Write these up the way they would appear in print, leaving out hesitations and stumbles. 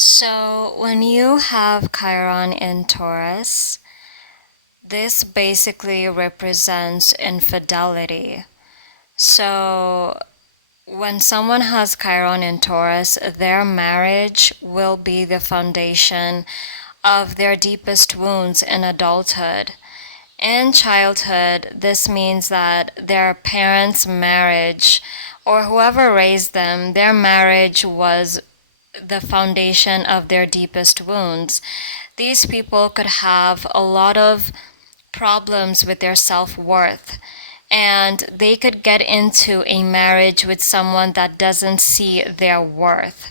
So, when you have Chiron in Taurus, this basically represents infidelity. So, when someone has Chiron in Taurus, their marriage will be the foundation of their deepest wounds in adulthood. In childhood, this means that their parents' marriage, or whoever raised them, their marriage was the foundation of their deepest wounds. These people could have a lot of problems with their self-worth, and they could get into a marriage with someone that doesn't see their worth.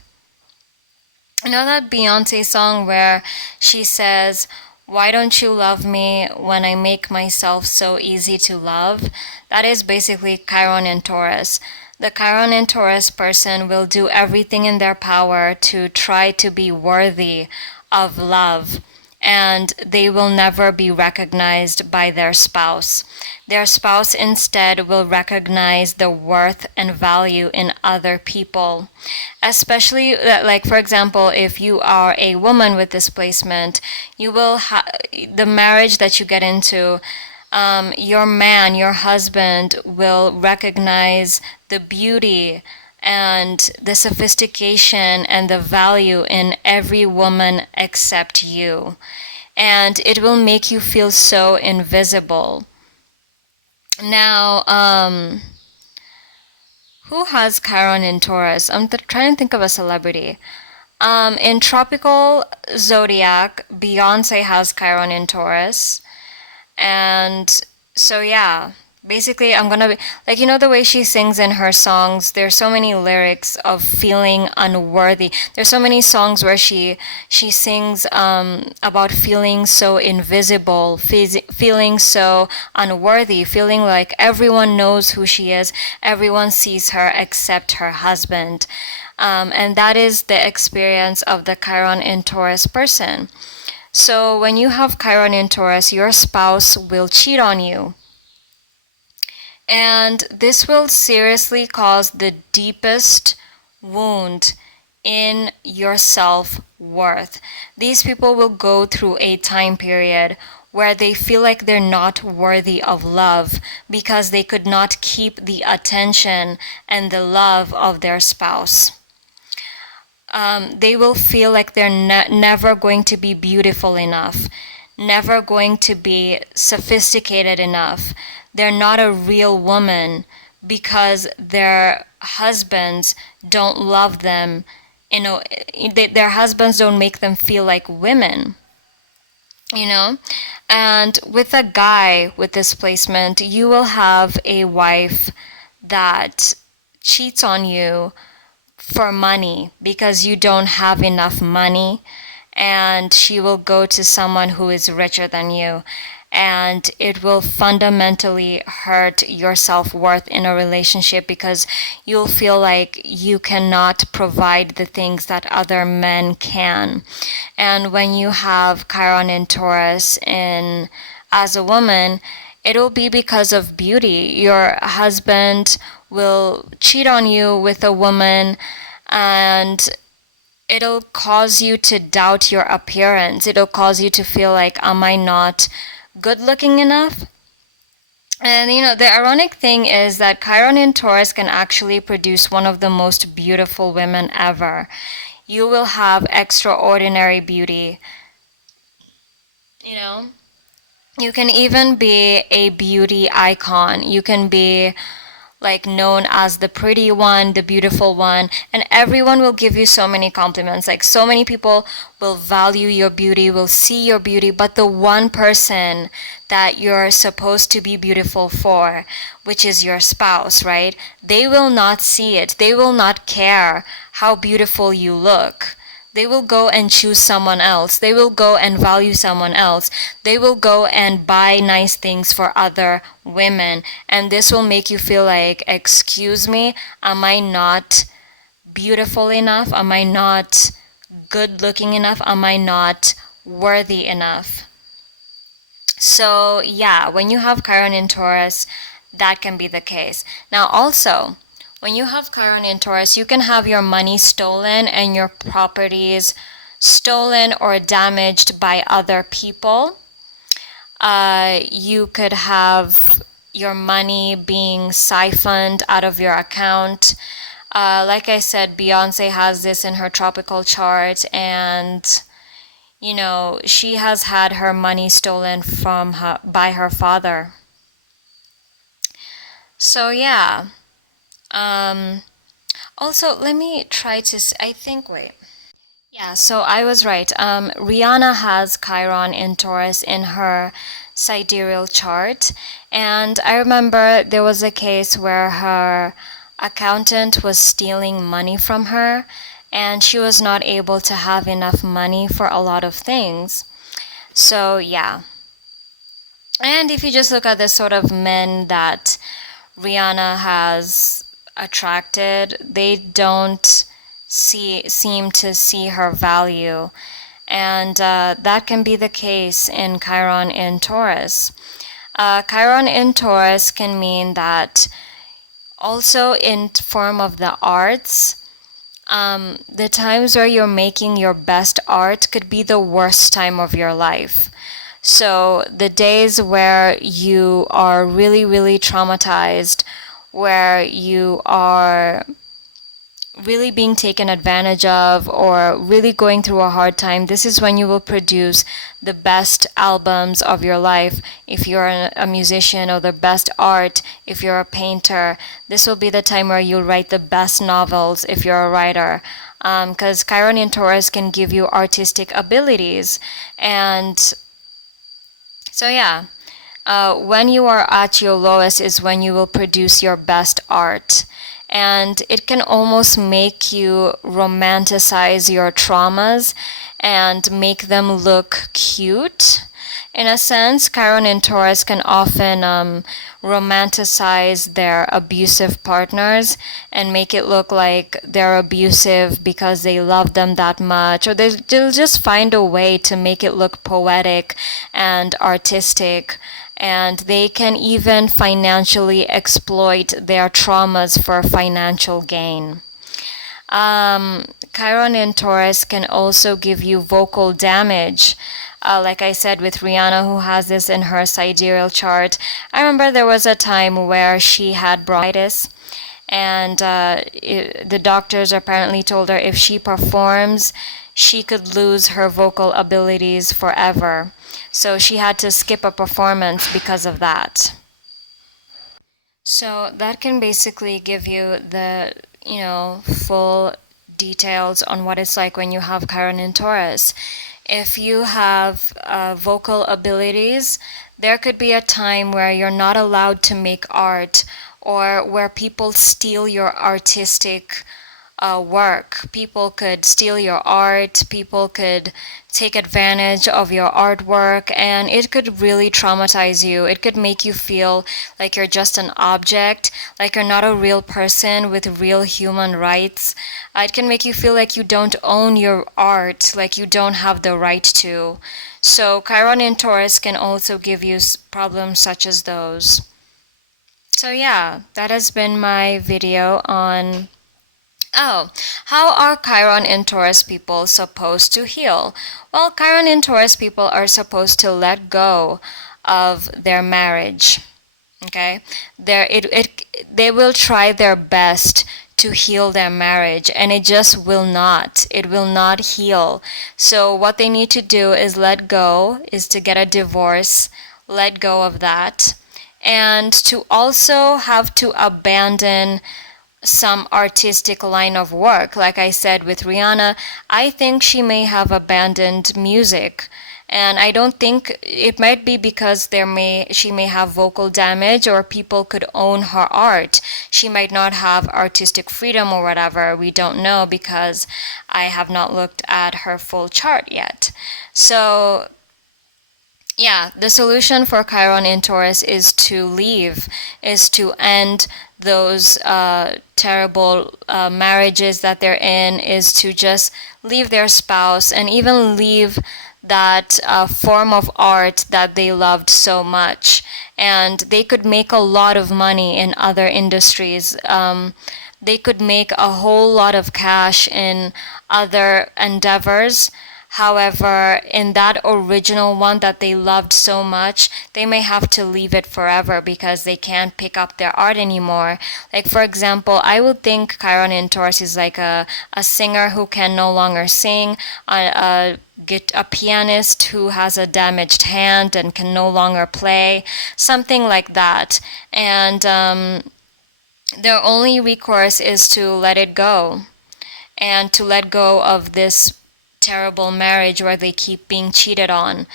You know that Beyonce song where she says, "Why don't you love me when I make myself so easy to love?" That is basically Chiron and Taurus. The Chiron and Taurus person will do everything in their power to try to be worthy of love, and they will never be recognized by their spouse. Their spouse instead will recognize the worth and value in other people. Especially, like, for example, if you are a woman with displacement, you will the marriage that you get into, your man, your husband will recognize the beauty and the sophistication and the value in every woman except you. And it will make you feel so invisible. Now, who has Chiron in Taurus? I'm trying to think of a celebrity. In tropical zodiac, Beyonce has Chiron in Taurus. And so, yeah, basically, I'm gonna be like, the way she sings in her songs, there's so many lyrics of feeling unworthy. There's so many songs where she sings about feeling so invisible, feeling so unworthy, feeling like everyone knows who she is, everyone sees her except her husband. And that is the experience of the Chiron in Taurus person. So when you have Chiron in Taurus, your spouse will cheat on you. And this will seriously cause the deepest wound in your self-worth. These people will go through a time period where they feel like they're not worthy of love because they could not keep the attention and the love of their spouse. They will feel like they're never going to be beautiful enough, never going to be sophisticated enough. They're not a real woman because their husbands don't love them. Their husbands don't make them feel like women. And with a guy with displacement, you will have a wife that cheats on you for money because you don't have enough money, and she will go to someone who is richer than you, and it will fundamentally hurt your self-worth in a relationship because you'll feel like you cannot provide the things that other men can. And when you have Chiron in Taurus as a woman, it'll be because of beauty. Your husband will cheat on you with a woman, and it'll cause you to doubt your appearance. It'll cause you to feel like, am I not good looking enough? And the ironic thing is that Chiron in Taurus can actually produce one of the most beautiful women ever. You will have extraordinary beauty. You can even be a beauty icon. You can be like known as the pretty one, the beautiful one, and everyone will give you so many compliments. Like, so many people will value your beauty, will see your beauty, but the one person that you're supposed to be beautiful for, which is your spouse, right? They will not see it. They will not care how beautiful you look. They will go and choose someone else. They will go and value someone else. They will go and buy nice things for other women. And this will make you feel like, excuse me, am I not beautiful enough? Am I not good looking enough? Am I not worthy enough? So yeah, when you have Chiron in Taurus, that can be the case. Now also, when you have Chiron in Taurus, you can have your money stolen and your properties stolen or damaged by other people. You could have your money being siphoned out of your account. Like I said, Beyonce has this in her tropical chart, and she has had her money stolen from her by her father. So yeah. Also, let me try to. I think. Wait. Yeah, so I was right. Rihanna has Chiron in Taurus in her sidereal chart. And I remember there was a case where her accountant was stealing money from her, and she was not able to have enough money for a lot of things. So, yeah. And if you just look at the sort of men that Rihanna has attracted, they don't seem to see her value. And that can be the case in Chiron in Taurus. Chiron in Taurus can mean that also in form of the arts, the times where you're making your best art could be the worst time of your life. So the days where you are really, really traumatized, where you are really being taken advantage of or really going through a hard time, this is when you will produce the best albums of your life. If you're a musician, or the best art if you're a painter, this will be the time where you'll write the best novels if you're a writer. Because Chiron in Taurus can give you artistic abilities. And so yeah, when you are at your lowest is when you will produce your best art. And it can almost make you romanticize your traumas and make them look cute. In a sense, Chiron in Taurus can often romanticize their abusive partners and make it look like they're abusive because they love them that much, or they'll just find a way to make it look poetic and artistic. And they can even financially exploit their traumas for financial gain. Chiron in Taurus can also give you vocal damage. Like I said, with Rihanna, who has this in her sidereal chart. I remember there was a time where she had bronchitis, and the doctors apparently told her if she performs, she could lose her vocal abilities forever. So she had to skip a performance because of that. So that can basically give you the, full details on what it's like when you have Chiron in Taurus. If you have vocal abilities, there could be a time where you're not allowed to make art, or where people steal your artistic work. People could steal your art, people could take advantage of your artwork, and it could really traumatize you. It could make you feel like you're just an object, like you're not a real person with real human rights. It can make you feel like you don't own your art, like you don't have the right to. So Chiron in Taurus can also give you problems such as those. So yeah, that has been my video on how are Chiron in Taurus people supposed to heal? Well, Chiron in Taurus people are supposed to let go of their marriage. Okay? They will try their best to heal their marriage, and it just will not. It will not heal. So what they need to do is let go, is to get a divorce, let go of that, and to also have to abandon some artistic line of work. Like I said with Rihanna, I think she may have abandoned music. And I don't think it might be because she may have vocal damage, or people could own her art. She might not have artistic freedom or whatever. We don't know because I have not looked at her full chart yet. So yeah, the solution for Chiron in Taurus is to leave, is to end those terrible marriages that they're in, is to just leave their spouse and even leave that form of art that they loved so much. And they could make a lot of money in other industries. They could make a whole lot of cash in other endeavors. However, in that original one that they loved so much, they may have to leave it forever because they can't pick up their art anymore. Like, for example, I would think Chiron in Taurus is like a singer who can no longer sing, a pianist who has a damaged hand and can no longer play, something like that. And their only recourse is to let it go and to let go of this terrible marriage where they keep being cheated on.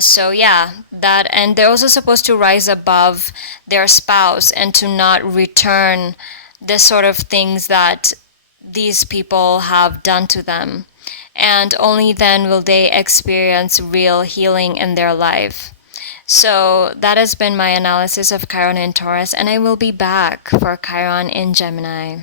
So yeah, that, and they're also supposed to rise above their spouse and to not return the sort of things that these people have done to them. And only then will they experience real healing in their life. So that has been my analysis of Chiron in Taurus, and I will be back for Chiron in Gemini.